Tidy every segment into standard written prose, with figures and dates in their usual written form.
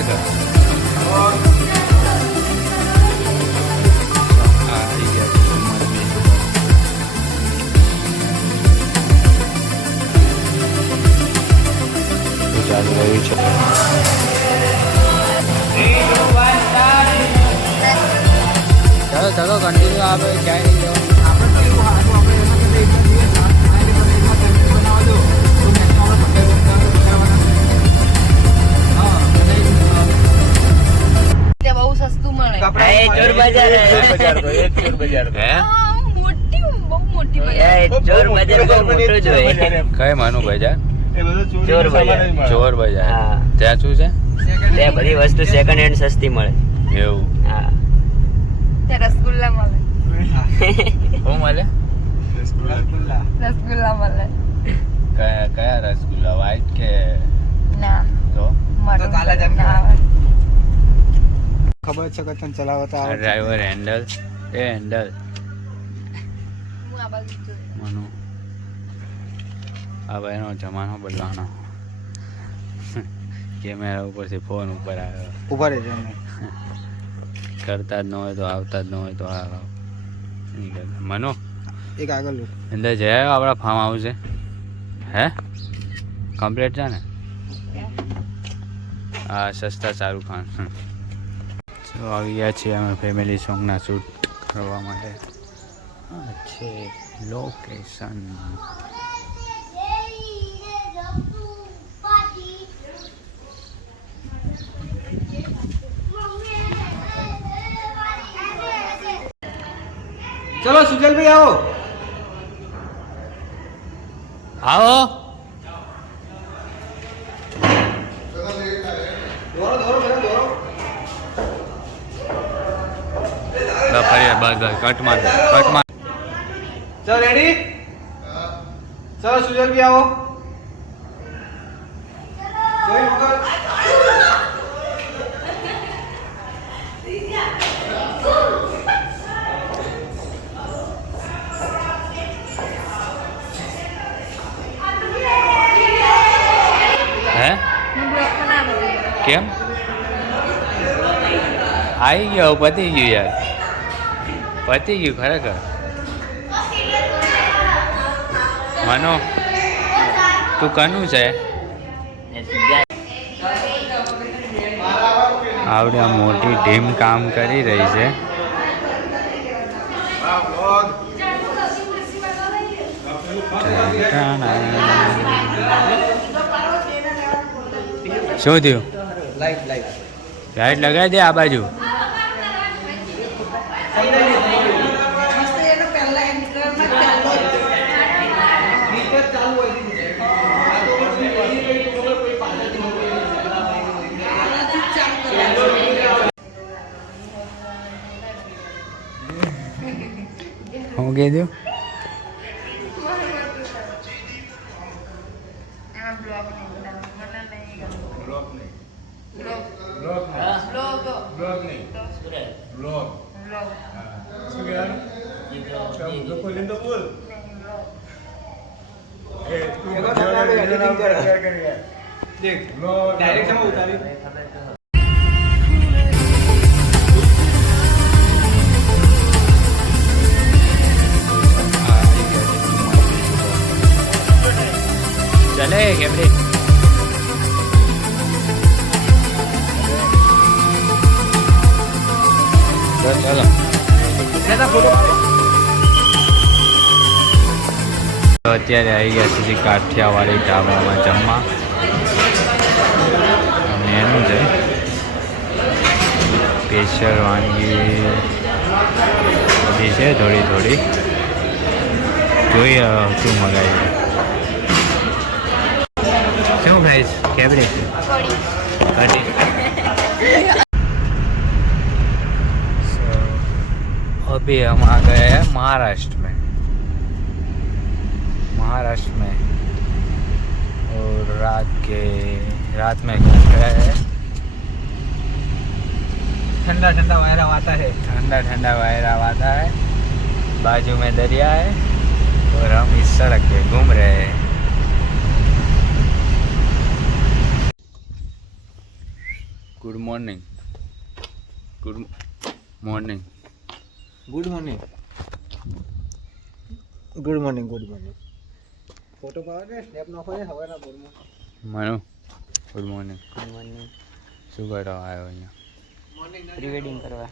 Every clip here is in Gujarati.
ખરેખર આવી ગયા છે ચાલુ રહ્યું છે ચાલો ચાલો કન્ટિન્યુ આવે ક્યાંય નહીં બહુ સસ્તું મળે ચોર બજાર કઈ માનું બજાર ચોર બજાર ત્યાં શું છે ત્યાં બધી વસ્તુ સેકન્ડ હેન્ડ સસ્તી મળે એવું હા ત્યાં રસગુલ્લા મળે શું મળે રસગુલ્લા મળે કયા રસગુલ્લા વ્હાઈટ કે ના તો ખબર છે કે તને ચલાવતા ડ્રાઈવર હેન્ડલ એ હેન્ડલ મનુ આ ભાઈનો જમાનો બદલાવાનો કેમેરા ઉપરથી ફોન ઉપર આવ્યો ઉભા રહેજો એમને કરતા જ ન હોય તો આવતા જ ન હોય તો આ મનો એક આગળ અંદર જઈ આવ્યો આપણા ફાર્મ હાઉસ છે હે કમ્પ્લીટ છે ને હા સસ્તા શાહરુખ ખાન તો આવી ગયા છીએ અમે ફેમિલી સોંગના શૂટ કરવા માટે આ છે લોકેશન ચલો સુજલભાઈ આવો આવો ફરી બસ કટ માર ચલો રેડી ચલો સુજલભાઈ આવો હે કેમ આવી ગયો પતી ગયું યાર પતી ગયું ખરેખર માનો તું કનું છે આવડે મોટી ટીમ કામ કરી રહી છે શું થયું લાઈટ લગાવી દે આ બાજુ હું કીધું ડાયરેક્ટ ઉતારી चले कैमरे चलो અત્યારે આવી ગયા સુધી કાઠિયાવાડી ઢાબામાં જમવા મેનુ છે સ્પેશિયલ વાનગી બધી છે થોડી થોડી જોઈએ શું મગાવી શું ખાઈશ કેબરે કઢી अभी हम आ गए हैं महाराष्ट्र में और रात में घूम रहे हैं ठंडा ठंडा वायरा आता है बाजू में दरिया है और हम इस सड़क पे घूम रहे हैं good morning. Good morning. Good morning. Good morning. Good morning. Photo પાડો ને સ્નેપ નાખો ને હવાના બોરમાં. Manu good morning. Good morning. શું કરવા આવ્યો અહીંયા? પ્રી વેડિંગ કરવા.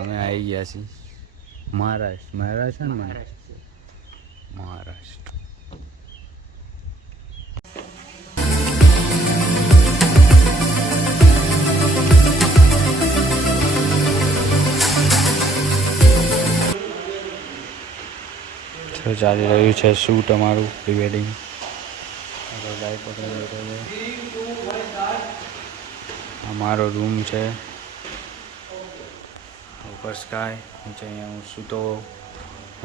અમે આવી ગયા છીએ મહારાષ્ટ્ર. મહારાષ્ટ્ર ને મહારાષ્ટ્ર. તો ચાલી રહ્યું છે શૂટ અમારું પ્રી વેડિંગ. અમારો રૂમ છે ઉપર સ્કાય નીચે અહીંયા હું સૂતો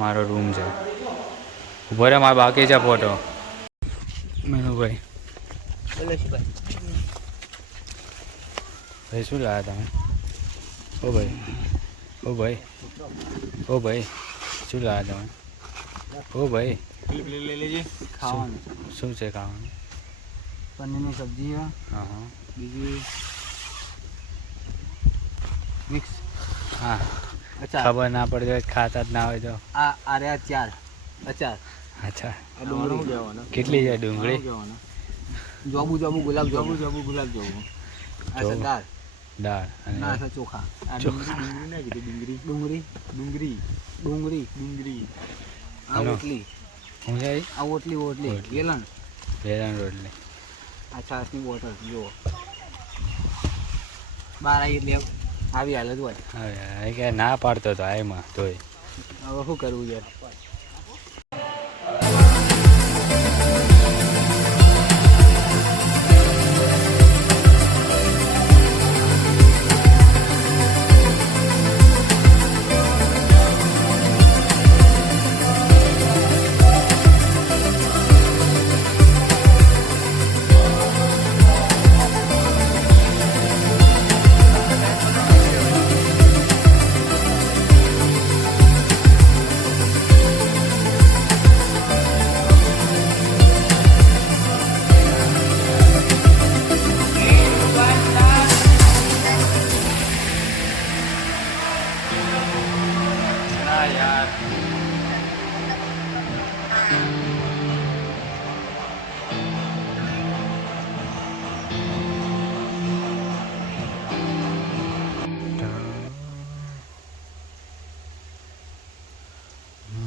મારો રૂમ છે. ઉભો રે મારે બાકી છે ફોટો. મેનુભાઈ બોલો શું ભાઈ? ભાઈ શું લાવ્યા તમે? ઓ ભાઈ ઓ ભાઈ ઓ ભાઈ શું લાવ્યા તમે? ઓ ભાઈ લઈ લેજે. ખાવાનું શું છે ખાવાનું? પનીરની સબ્જી હા હા બીજી મિક્સ હા અચાર. ખબર ના પડે તો ખાતા જ ના હોય તો. આ આરે ચાર અચાર. અચ્છા આ ડુંગળી લેવાનો. કેટલી છે ડુંગળી? જોબુ જોબુ ગુલાબ જોબુ જોબુ ગુલાબ જોબુ. આ છે દાળ. દાળ ના અને છે ચોખા. આ ચોખા. ડુંગળી ના કીધી ડુંગળી ડુંગળી ડુંગળી ડુંગળી ડુંગળી. આ હલો. ઓટલી હું છે આ ઓટલી ઓટલી ઓટલી. વેલણ. વેલણ રોટલી. આ છાસની બોટલ જુઓ. બાર આવી એટલે આવી હાલત હોય. હવે કે ના પાડતો હતો એમાં તોય. હવે શું કરવું છે? યાર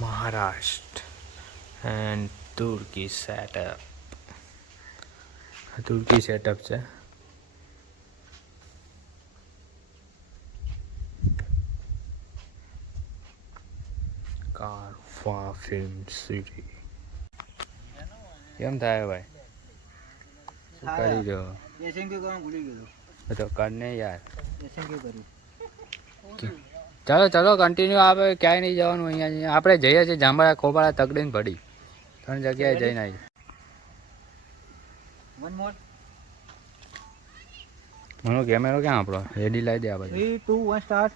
Maharashtra and Turkey setup. Turkey setup છે. કારવા ફિલ્મ સિટી. કેમ થાય ભાઈ? શું કરી દો એસએનકે કરવાનું ભૂલી ગયો. તો કરને યાર. એસએનકે કર્યું. ચાલો ચાલો કન્ટિન્યુ. આપણે ક્યાંય નહીં જવાનું. અહીંયા આપણે જઈએ છીએ જાંબા ખોબાળા તકડીને પડી 3 જગ્યાએ જઈને આવી. One more. મને કેમેરો ક્યાં આપણો રેડી લાવી દે આ બાજુ. 3 2 1 સ્ટાર્ટ.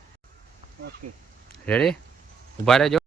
ઓકે. રેડી? ઊભા રહેજો.